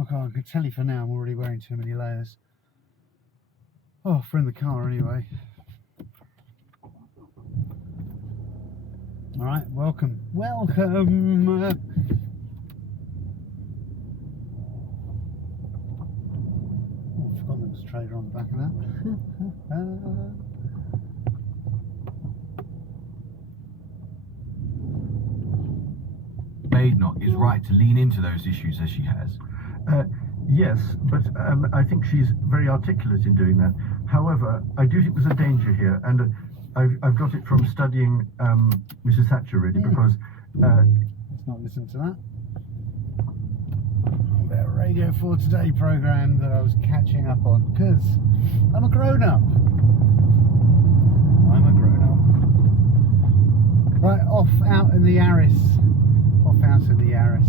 Okay, I can tell you for now I'm already wearing too many layers. Oh, for in the car anyway. Alright, welcome. Welcome! Oh, I forgot there was a trailer on the back of that. Maidnock is right to lean into those issues as she has. Yes, but I think she's very articulate in doing that. However, I do think there's a danger here, and I've got it from studying Mrs. Thatcher, really, because... Let's not listen to that. A Radio 4 Today programme that I was catching up on, because I'm a grown-up. I'm a grown-up. Right, off out in the Yaris. Off out in the Yaris.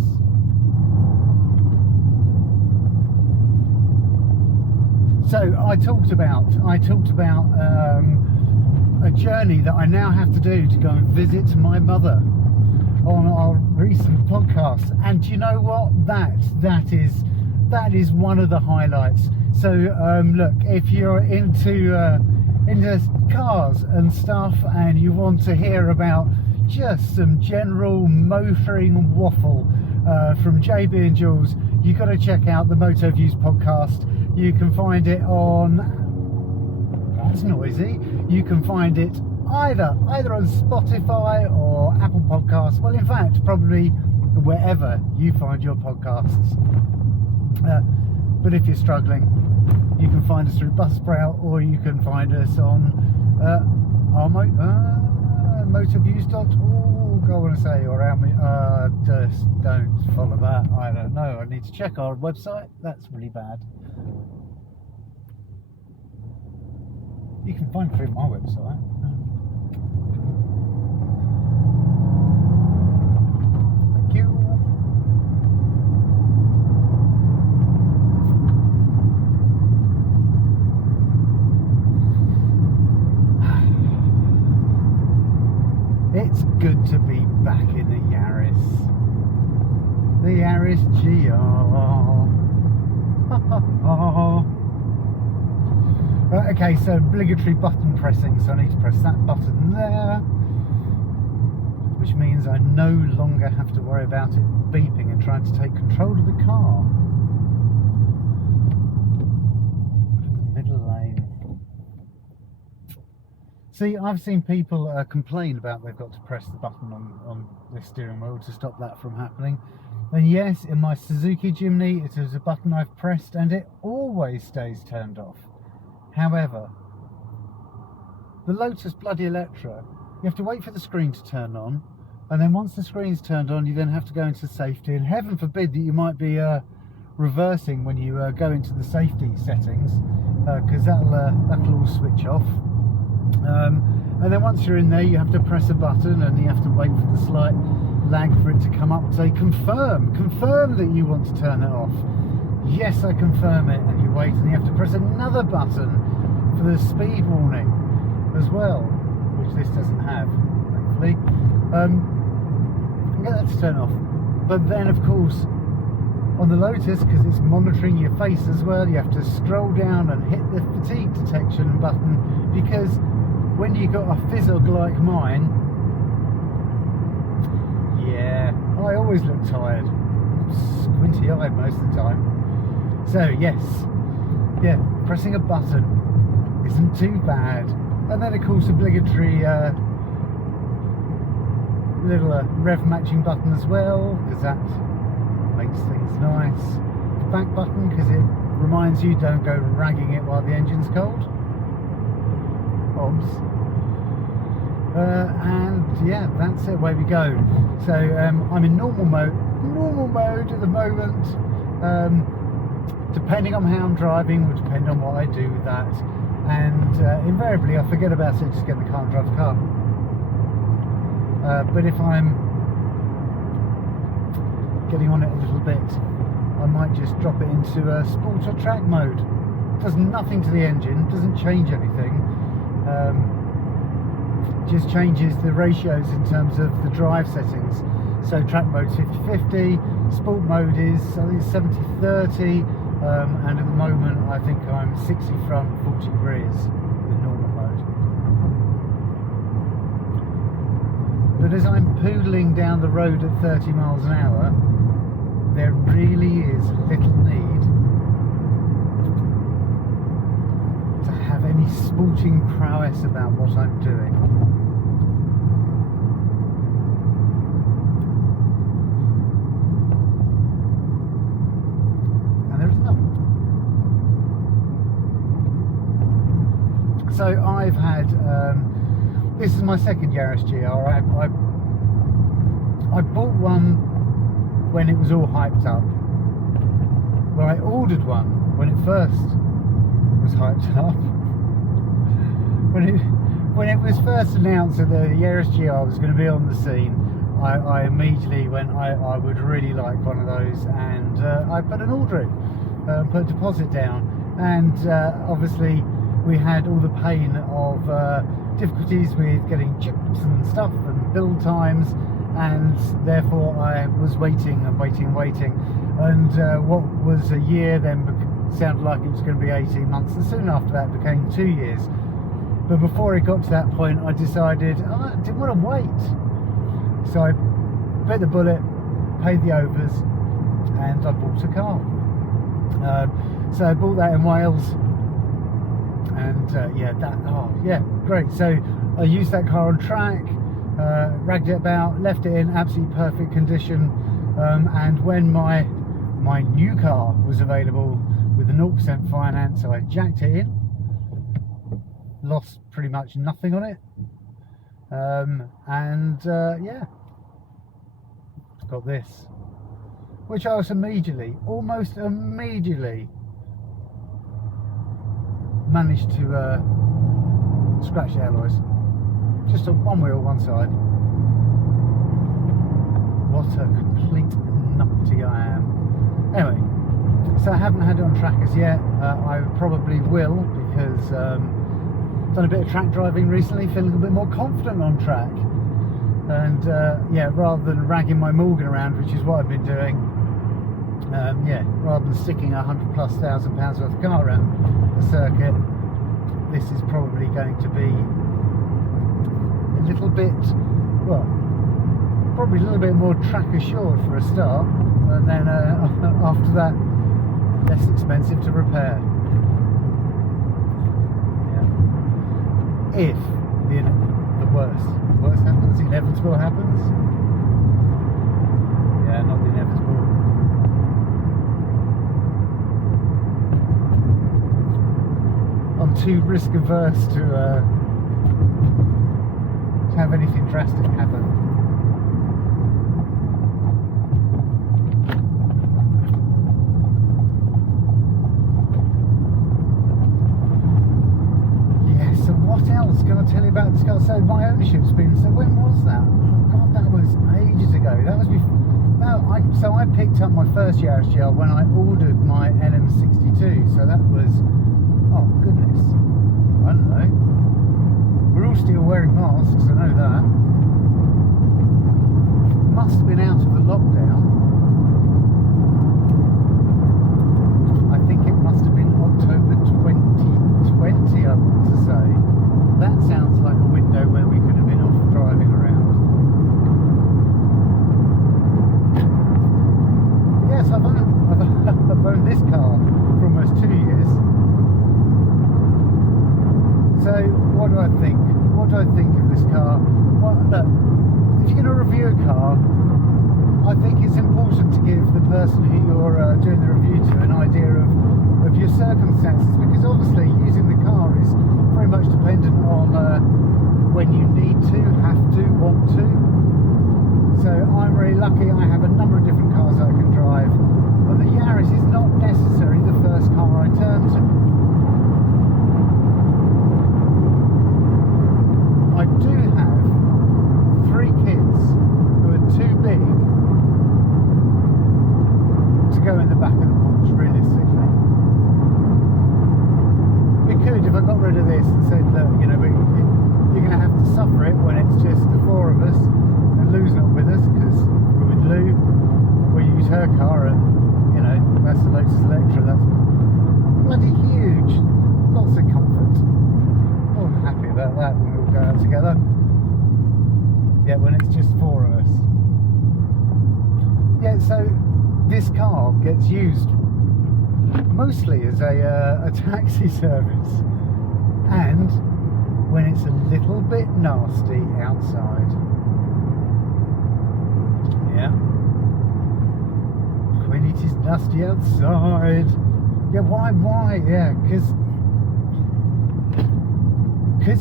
So I talked about a journey that I now have to do to go and visit my mother on our recent podcast, and you know what? That is one of the highlights. So look, if you're into cars and stuff, and you want to hear about just some general motoring waffle from JB and Jules, you've got to check out the Moto Views podcast. You can find it on, that's noisy, you can find it either on Spotify or Apple Podcasts. Well, in fact, probably wherever you find your podcasts. But if you're struggling, you can find us through Buzzsprout, or you can find us on our motorviews.org, I want to say, or just don't follow that. I don't know. I need to check our website. That's really bad. You can find it through my website. Thank you. It's good to be back in the Yaris. The Yaris GR. Right, okay, so obligatory button pressing, so I need to press that button there, which means I no longer have to worry about it beeping and trying to take control of the car. Middle lane. See, I've seen people complain about they've got to press the button on the steering wheel to stop that from happening. And yes, in my Suzuki Jimny, it is a button I've pressed and it always stays turned off. However, the Lotus bloody Electra, you have to wait for the screen to turn on, and then once the screen's turned on, you then have to go into safety, and heaven forbid that you might be reversing when you go into the safety settings, because that'll all switch off. And then once you're in there, you have to press a button, and you have to wait for the slight lag for it to come up and say confirm that you want to turn it off. Yes, I confirm it, and you wait, and you have to press another button for the speed warning as well, which this doesn't have, thankfully. Get that to turn off. But then, of course, on the Lotus, because it's monitoring your face as well, you have to scroll down and hit the fatigue detection button, because when you got a Fizzog like mine, yeah, I always look tired, squinty-eyed most of the time. So yes, yeah, pressing a button isn't too bad. And then of course obligatory little rev matching button as well, because that makes things nice. The back button, because it reminds you don't go ragging it while the engine's cold. Obs. And yeah, that's it, away we go. So I'm in normal mode at the moment. Depending on how I'm driving will depend on what I do with that, and invariably I forget about it, just get in the car and drive the car. But if I'm getting on it a little bit, I might just drop it into sport or track mode. Does nothing to the engine, doesn't change anything, just changes the ratios in terms of the drive settings. So track mode 50/50, sport mode is I think 70/30, and at the moment I think I'm 60 front, 40 rears in normal mode. But as I'm poodling down the road at 30 miles an hour, there really is little need to have any sporting prowess about what I'm doing. And there is none. So I've had, this is my second Yaris GR. I bought one when it was all hyped up. Well, I ordered one when it first was hyped up. When it was first announced that the Yaris GR was going to be on the scene, I immediately went, I would really like one of those, and I put an order in, put a deposit down, and obviously we had all the pain of difficulties with getting chips and stuff and build times, and therefore I was waiting and waiting and waiting, and what was a year then sounded like it was going to be 18 months, and soon after that became 2 years. But before it got to that point, I decided I didn't want to wait, so I bit the bullet, paid the overs, and I bought a car. So I bought that in Wales, and great. So I used that car on track, ragged it about, left it in absolutely perfect condition, and when my new car was available with the 0% finance, I jacked it in, lost pretty much nothing on it, got this, which I was almost immediately managed to scratch the alloys, just on one wheel, one side. What a complete numpty I am. Anyway, so I haven't had it on track as yet. I probably will, because done a bit of track driving recently, feeling a little bit more confident on track, and rather than ragging my Morgan around, which is what I've been doing, rather than sticking £100,000+ worth of car around the circuit, this is probably going to be a little bit, probably a little bit more track assured for a start, and then after that, less expensive to repair. If the worst happens, the inevitable happens. Yeah, not the inevitable. I'm too risk averse to have anything drastic happen. So what else can I tell you about this car? So my ownership's been, so when was that? Oh God, that was ages ago. That was before, so I picked up my first Yaris GR when I ordered my LM62. So that was, oh goodness, I don't know. We're all still wearing masks, I know that. Must have been out of the lockdown. I think it must have been October 2020, I want to say. That sounds like a window where we could have been off driving around. Yes, I've owned this car for almost 2 years. So what do I think? What do I think of this car? Well, look, if you're going to review a car, I think it's important to give the person who you're doing the review to an idea of your circumstances, because obviously using the car is very much dependent on when you need to, have to, want to. So I'm really lucky. I have a number of different cars I can drive, but the Yaris is not necessarily the first car I turn to. I do have 3 kids who are too big to go in the back of the Porsche, realistically. We could, if I got rid of this and said, look, you know, you're going to have to suffer it when it's just the 4 of us, and Lou's not with us because her car, and you know, that's the Lotus Electra. That's bloody huge. Lots of comfort. More than happy about that when we all go out together. Yeah, when it's just 4 of us. Yeah, so this car gets used mostly as a taxi service, and when it's a little bit nasty outside. Yeah. When it is nasty outside. Yeah, why? Yeah, because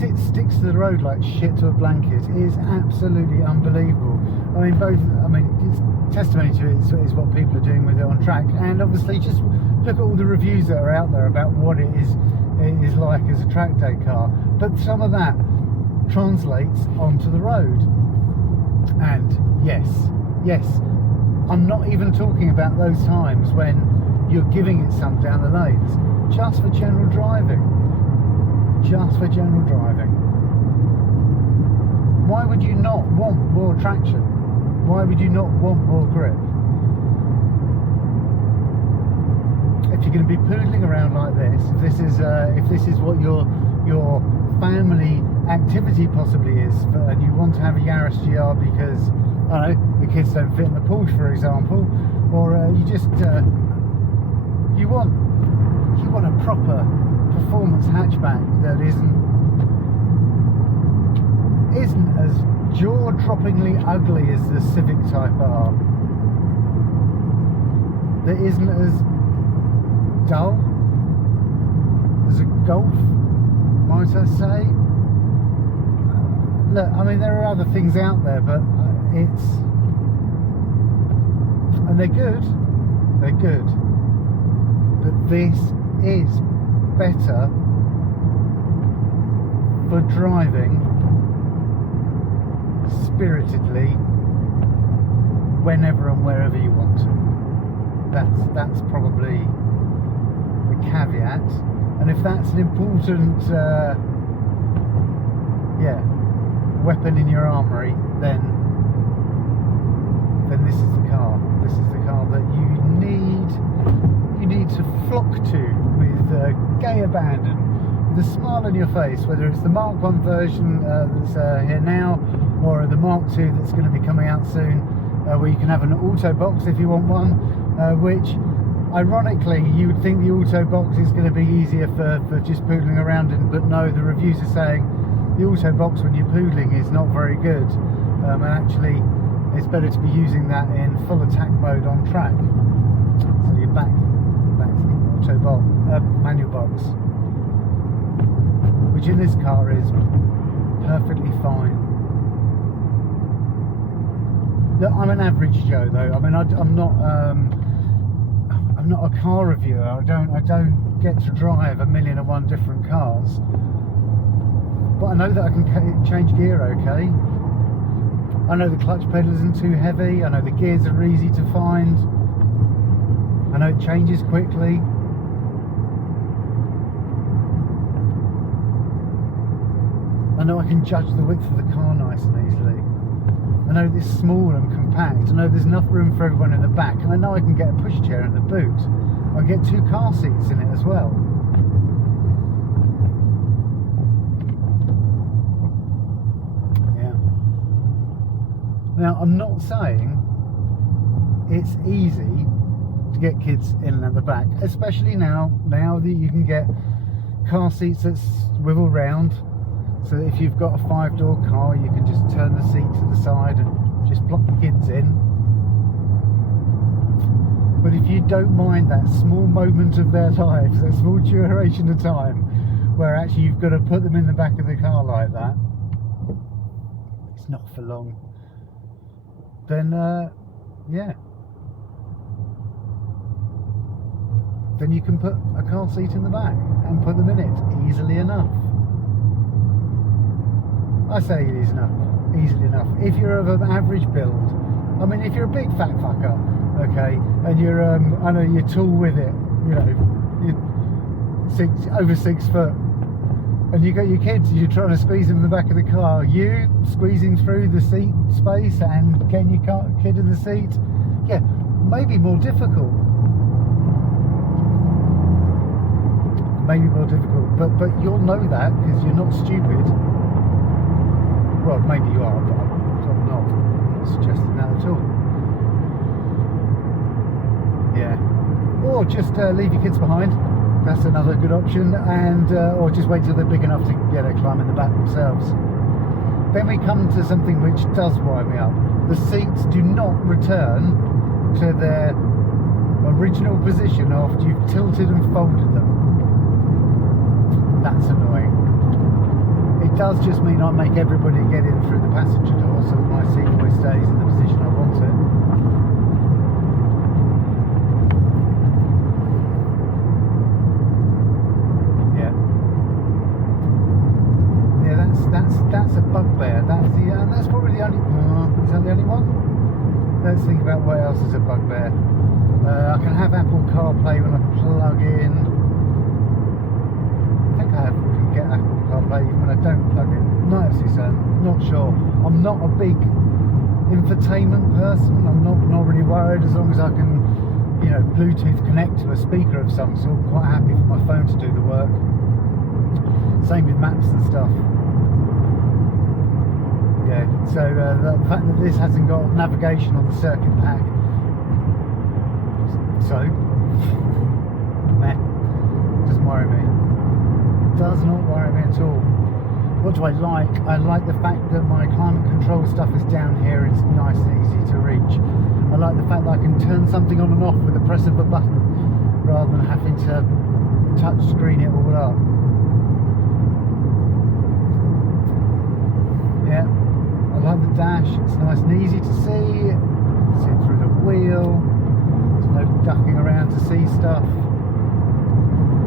it sticks to the road like shit to a blanket. It is absolutely unbelievable. It's testimony to it is what people are doing with it on track, and obviously just look at all the reviews that are out there about what it is like as a track day car. But some of that translates onto the road, and yes, I'm not even talking about those times when you're giving it some down the lanes, just for general driving. Why would you not want more traction? Why would you not want more grip? If you're going to be poodling around like this, if this is what your family activity possibly is, and you want to have a Yaris GR because, I don't know, the kids don't fit in the Porsche, for example, or you want a proper performance hatchback that isn't as jaw-droppingly ugly as the Civic Type R, that isn't as dull as a Golf, might I say. Look, I mean, there are other things out there, but and they're good, but this is better for driving spiritedly whenever and wherever you want to. That's probably the caveat, and if that's an important weapon in your armory, then this is the car. This is the car that you need to flock to with gay abandon, with a smile on your face, whether it's the Mark 1 version that's here now, or the Mark 2 that's going to be coming out soon, where you can have an auto box if you want one, which ironically you would think the auto box is going to be easier for just poodling around in, but no, the reviews are saying the auto box when you're poodling is not very good, and actually it's better to be using that in full attack mode on track. So you're back to the auto box, manual box, which in this car is perfectly fine. Look, I'm an average Joe though. I mean, I'm not a car reviewer. I don't get to drive 1,000,001 different cars, but I know that I can change gear okay. I know the clutch pedal isn't too heavy. I know the gears are easy to find. I know it changes quickly. I know I can judge the width of the car nice and easily. I know it's small and compact. I know there's enough room for everyone in the back. And I know I can get a pushchair in the boot. I can get 2 car seats in it as well. Yeah. Now, I'm not saying it's easy to get kids in and out the back, especially now that you can get car seats that swivel round. So that if you've got a 5-door car, you can just turn the seat to the side and just plop the kids in. But if you don't mind that small moment of their lives, that small duration of time, where actually you've got to put them in the back of the car like that, it's not for long, then yeah. Then you can put a car seat in the back and put them in it easily enough. I say it is easily enough. If you're of an average build, I mean, if you're a big fat fucker, okay, and you're, I know you're tall with it, you know, you're over 6 foot, and you got your kids, you're trying to squeeze them in the back of the car, you squeezing through the seat space and getting your kid in the seat, yeah, maybe more difficult. Maybe more difficult, but you'll know that because you're not stupid. Well, maybe you are, but I'm not suggesting that at all. Yeah. Or just leave your kids behind. That's another good option, and or just wait till they're big enough to climb in the back themselves. Then we come to something which does wind me up. The seats do not return to their original position after you've tilted and folded them. That's annoying. It does just mean I make everybody get in through the passenger door so that my seat always stays in the position I want it. That's a bugbear. That's probably the only. Is that the only one? Let's think about what else is a bugbear. I can have Apple CarPlay when I plug in. I think I can get Apple CarPlay even when I don't plug in. Not actually certain. Not sure. I'm not a big infotainment person. I'm not really worried as long as I can, Bluetooth connect to a speaker of some sort. I'm quite happy for my phone to do the work. Same with maps and stuff. Yeah, so the fact that this hasn't got navigation on the circuit pack, so meh, doesn't worry me. Does not worry me at all. What do I like? I like the fact that my climate control stuff is down here. It's nice and easy to reach. I like the fact that I can turn something on and off with the press of a button rather than having to touch screen it all up. Yeah. I like the dash, it's nice and easy to see, see through the wheel, there's no ducking around to see stuff.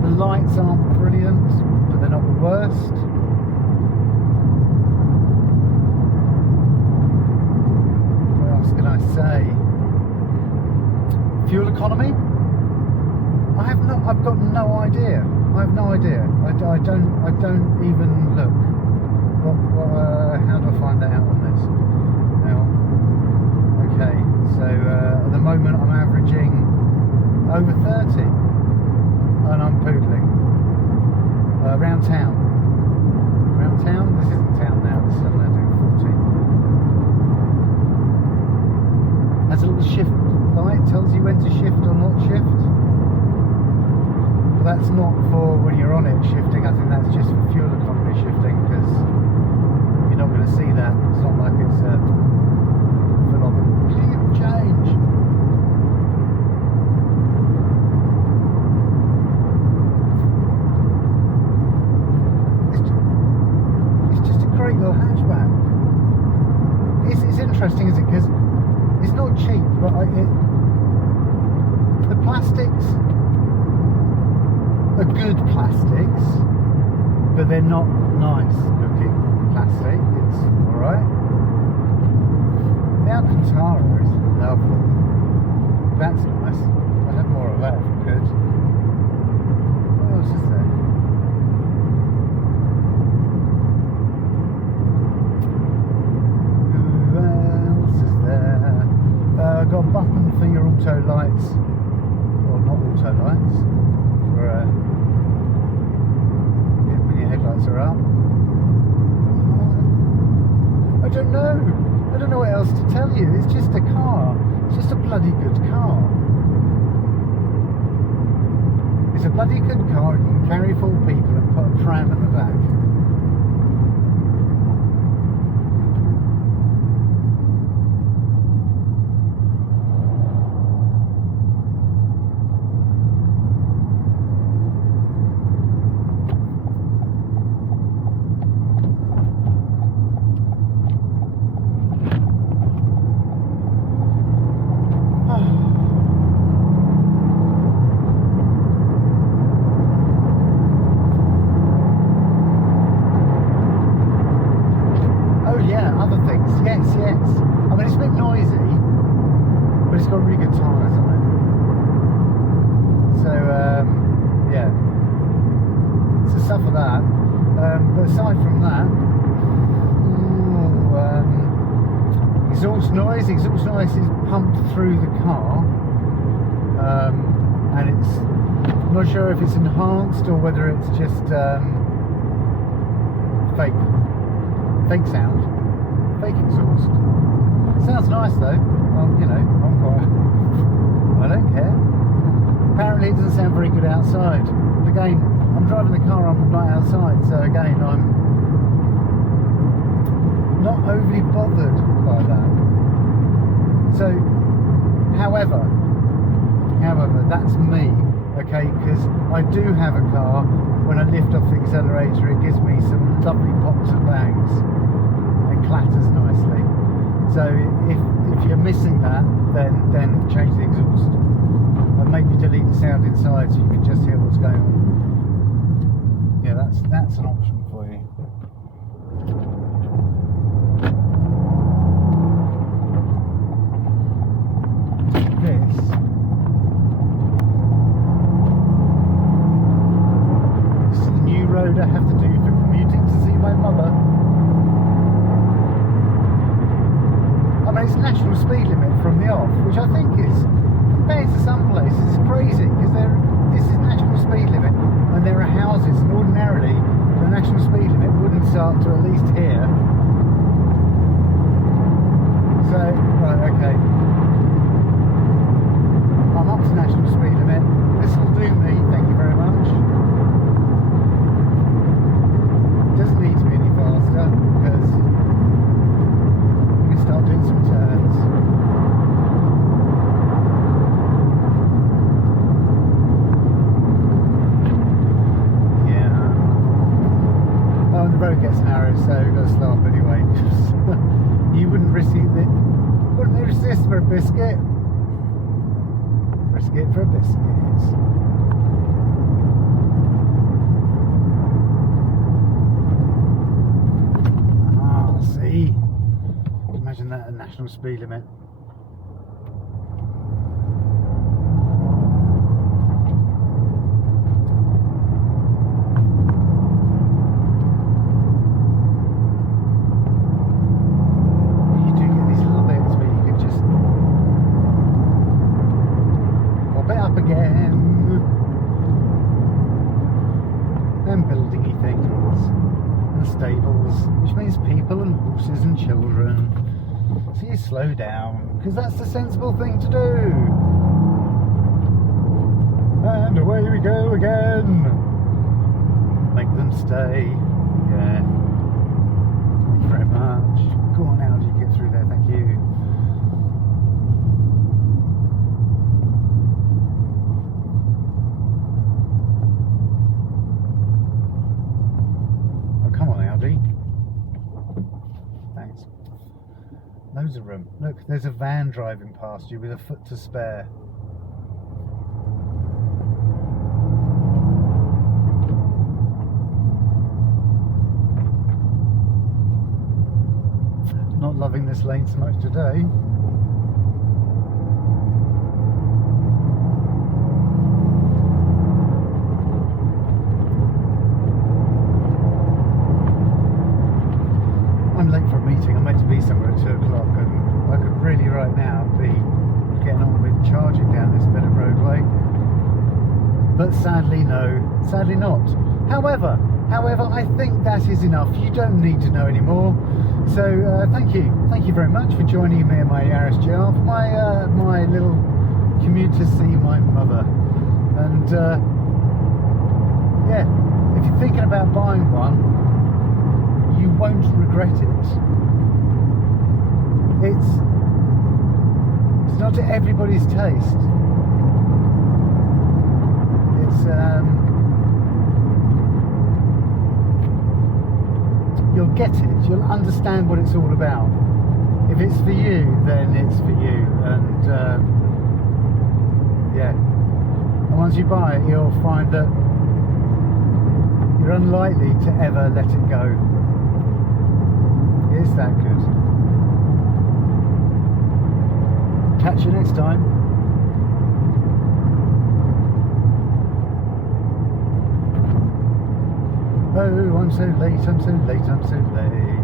The lights aren't brilliant, but they're not the worst. What else can I say? Fuel economy? I've got no idea. I have no idea. I don't even look. How do I find that out on this? Now, okay, so at the moment I'm averaging over 30 and I'm poodling around town. Around town? This isn't town now, this is only doing 40. Has a little shift light, tells you when to shift or not shift. But that's not for when you're on it shifting, I think that's just for fuel economy shifting because you're not going to see that. It's not like it's full on clear change. It's just a great little hatchback. It's interesting, isn't it? Because it's not cheap, but the plastics are good plastics, but they're not nice looking plastic. It's alright. The Alcantara is lovely. That's nice. I'd have more of that if I could. What else is there? Who else is there? I've got a button for your auto lights. Well, not auto lights. For when your headlights are up. I don't know what else to tell you. It's just a car. It's just a bloody good car. It's a bloody good car. You can carry 4 people and put a pram in the back. Exhaust noise is pumped through the car, I'm not sure if it's enhanced or whether it's just fake sound, fake exhaust. Sounds nice though. You know, I'm quite. I don't care. Apparently, it doesn't sound very good outside. But again, I'm driving the car. I'm not outside, so again, I'm not overly bothered by that. So, however, that's me. Okay, because I do have a car. When I lift off the accelerator, it gives me some lovely pops and bangs. It clatters nicely. So if you're missing that, then change the exhaust and maybe delete the sound inside so you can just hear what's going on. Yeah, that's an option for you. This is the new road I have to do for commuting to see my mother. I mean, it's national speed limit from the off, which I think is, compared to some places, is crazy, because this is national speed limit, and there are houses, and ordinarily the national speed limit wouldn't start to at least here. So, right, okay. I'm up to national speed limit. This will do me, thank you very much. Doesn't need to be any faster, because we can start doing some turns. Yeah. Oh, and the road gets narrow, so we've got to slow up anyway. You wouldn't resist for a biscuit. Risk it for a biscuit. See? Imagine that at national speed limit. You do get these little bits where you can just pop it up again. And buildingy things. And stables, which means people and horses and children. So you slow down, because that's the sensible thing to do. And away we go again. Make them stay. Yeah. Thank you very much. Go on now, you get through there, thank you. Thanks. Loads of room. Look, there's a van driving past you with a foot to spare. Not loving this lane so much today. I'm late for a meeting. I'm meant to be somewhere at 2 o'clock, and I could really right now be getting on with charging down this bit of roadway. But sadly, no. Sadly not. However, I think that is enough. You don't need to know anymore. So thank you very much for joining me in my Yaris GR for my little commute to see my mother. And yeah, if you're thinking about buying one, you won't regret it. It's not to everybody's taste. It's you'll get it, you'll understand what it's all about. If it's for you, then it's for you. And yeah, and once you buy it, you'll find that you're unlikely to ever let it go. It's that good. Catch you next time. Oh, I'm so late, I'm so late, I'm so late.